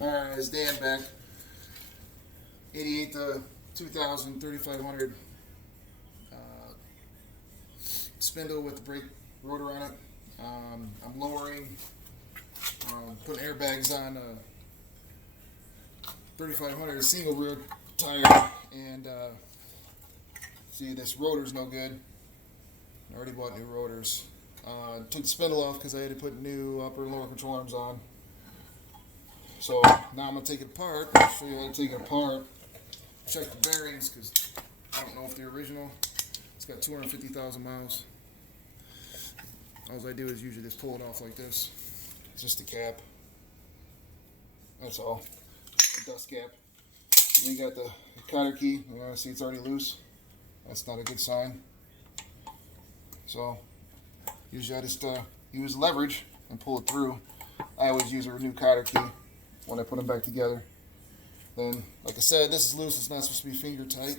Alright, it's Dan back. 88 to 2000 3500 spindle with the brake rotor on it. I'm lowering, putting airbags on 3500 single rear tire, and see, this rotor's no good. I already bought new rotors. Took the spindle off because I had to put new upper and lower control arms on. So now I'm going to take it apart. I'll show you how to take it apart. Check the bearings because I don't know if they're original. It's got 250,000 miles. All I do is usually just pull it off like this. It's just a cap. That's all. A dust cap. And you got the cotter key. You see it's already loose. That's not a good sign. So usually I just use leverage and pull it through. I always use a new cotter key when I put them back together. Then, like I said, this is loose. It's not supposed to be finger tight.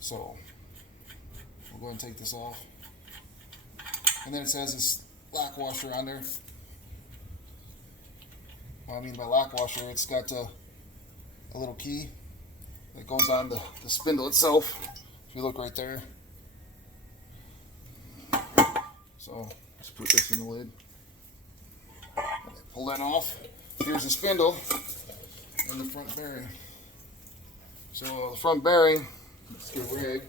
So we'll go ahead and take this off. And then it says this lock washer on there. What I mean by lock washer, it's got a little key that goes on the spindle itself. If you look right there. So let's put this in the lid. Pull that off. Here's the spindle and the front bearing. So the front bearing, let's get a rag.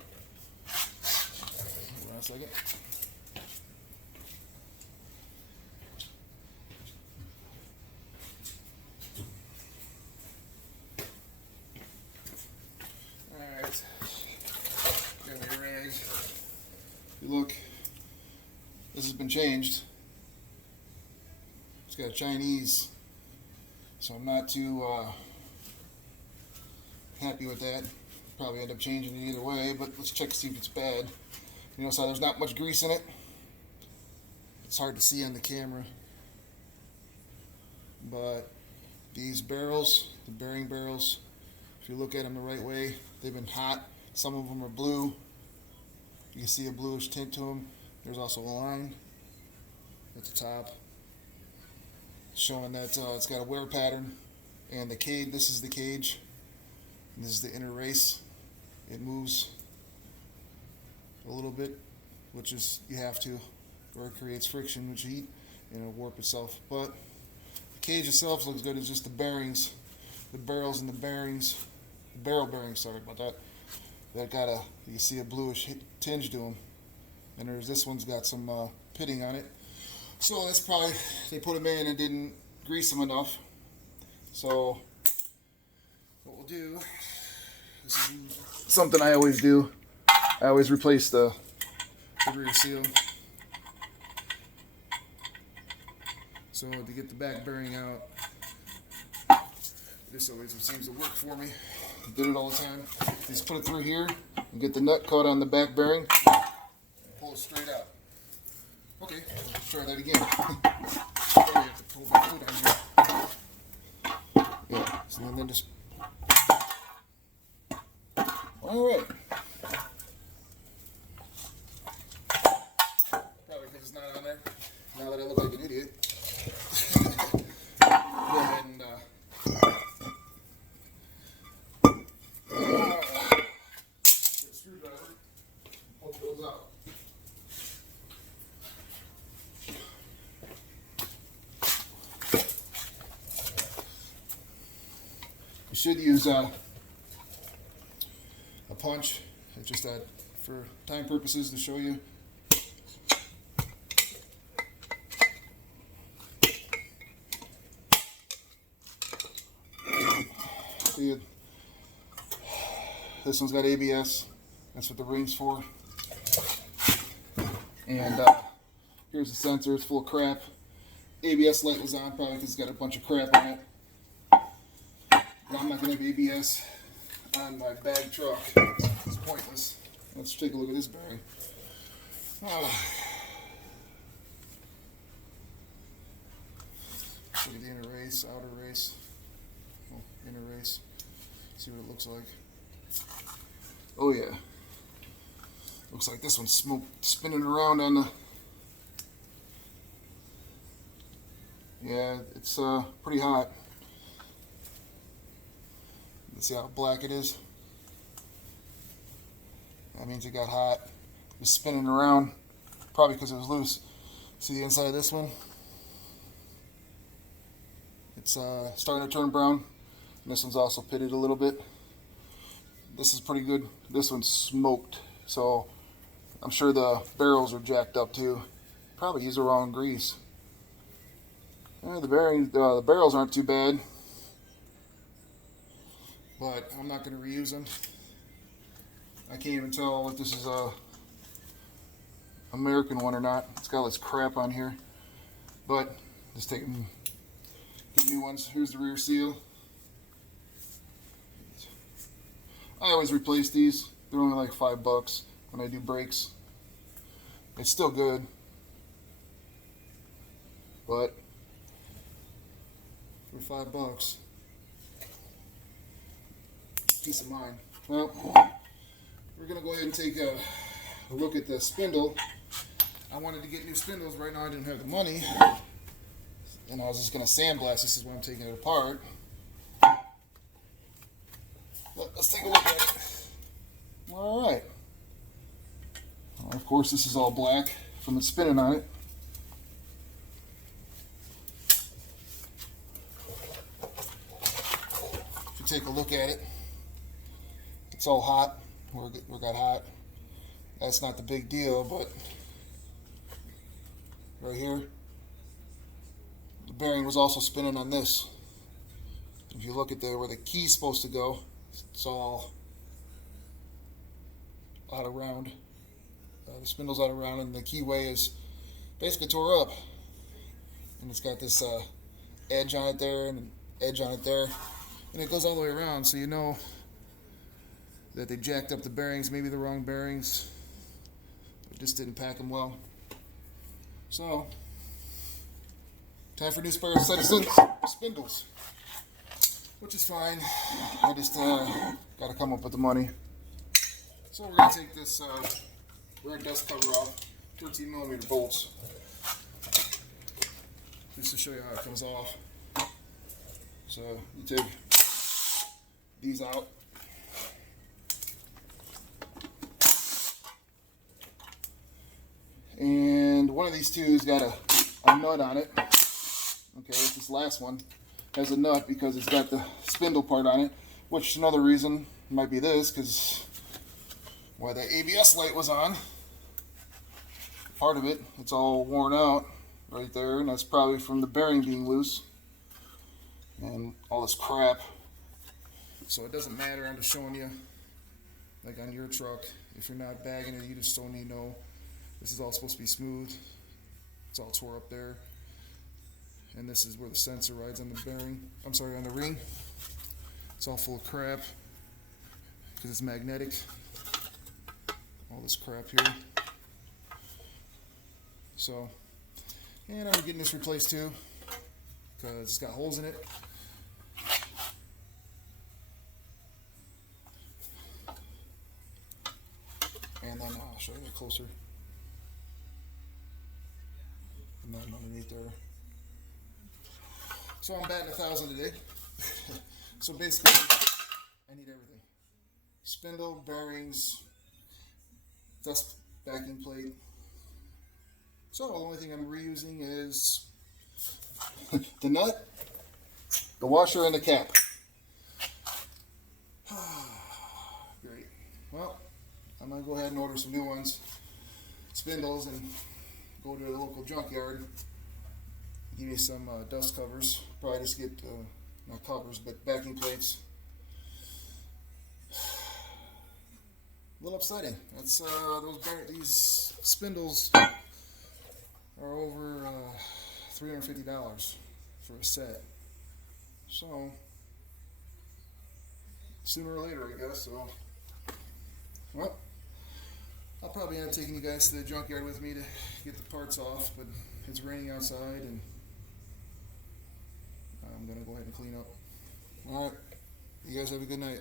Hold on a second. Alright. Got my rag. If you look, this has been changed. It's got Chinese, so I'm not too happy with that. Probably end up changing it either way, but let's check to see if it's bad. You know, so there's not much grease in it. It's hard to see on the camera, but these barrels, the bearing barrels, if you look at them the right way, they've been hot. Some of them are blue. You can see a bluish tint to them. There's also a line at the top showing that it's got a wear pattern, and the cage, this is the cage, and this is the inner race. It moves a little bit, which is, you have to, or it creates friction, which heat, and it'll warp itself. But the cage itself looks good. It's just the bearings, the barrels and the bearings, the barrel bearings, sorry about that, that got a, you see a bluish tinge to them, and there's, this one's got some pitting on it. So that's probably, they put them in and didn't grease them enough. So what we'll do, this is something I always do. I always replace the rear seal. So to get the back bearing out, this always seems to work for me. I did it all the time. Just put it through here and get the nut caught on the back bearing and pull it straight out. Okay, let's try that again. Probably have to pull my foot on here. Yeah, so then just. Alright. Probably because it's not on there. Now that I look like an idiot. Go ahead and get a screwdriver. Pull those out. You should use a punch. It's just that for time purposes to show you. See, this one's got ABS. That's what the ring's for. And here's the sensor. It's full of crap. ABS light was on probably because it's got a bunch of crap on it. I'm not going to have ABS on my bag truck. It's pointless. Let's take a look at this bearing. Look at the inner race, outer race. Oh, inner race. See what it looks like. Oh yeah. Looks like this one's spinning around on the Yeah, it's pretty hot. Let's see how black it is. That means it got hot. It's spinning around, probably because it was loose. See the inside of this one? It's starting to turn brown. And this one's also pitted a little bit. This is pretty good. This one's smoked. So I'm sure the barrels are jacked up too. Probably used the wrong grease. The barrels aren't too bad. But I'm not going to reuse them. I can't even tell if this is a American one or not. It's got all this crap on here. But just take them, get new ones. Here's the rear seal. I always replace these. They're only like $5 when I do brakes. It's still good, but for $5, peace of mind. Well, we're gonna go ahead and take a look at the spindle. I wanted to get new spindles. Right now I didn't have the money, and I was just gonna sandblast. This is why I'm taking it apart. Let's take a look at it. All right. Of course, this is all black from the spinning on it. If you take a look at it, it's all hot. We got hot. That's not the big deal, but right here, the bearing was also spinning on this. If you look at where the key's supposed to go, it's all out of round. The spindle's out of round, and the keyway is basically tore up. And it's got this edge on it there and an edge on it there. And it goes all the way around, so you know that they jacked up the bearings, maybe the wrong bearings. They just didn't pack them well. So, time for a new set of spindles. Which is fine. I just got to come up with the money. So we're going to take this rear dust cover off, 13mm bolts, just to show you how it comes off. So you take these out. And one of these two's got a nut on it. Okay, this last one has a nut because it's got the spindle part on it, which another reason might be this, because while the ABS light was on, part of it, it's all worn out right there, and that's probably from the bearing being loose and all this crap. So it doesn't matter, I'm just showing you, like on your truck, if you're not bagging it, you just don't need to know. This is all supposed to be smooth. It's all tore up there. And this is where the sensor rides on the bearing. I'm sorry, on the ring. It's all full of crap because it's magnetic. All this crap here. So, and I'm getting this replaced too because it's got holes in it. And then I'll show you closer. And then underneath there. So I'm batting 1,000 today. So basically, I need everything. Spindle, bearings, dust backing plate. So the only thing I'm reusing is the nut, the washer, and the cap. Great. Well, I'm going to go ahead and order some new ones, spindles, and go to the local junkyard. Give me some dust covers. Probably just get, not covers, but backing plates. A little upsetting. That's these spindles are over $350 for a set. So sooner or later, I guess. So, well, I'll probably end up taking you guys to the junkyard with me to get the parts off. But it's raining outside, and I'm gonna go ahead and clean up. All right. You guys have a good night.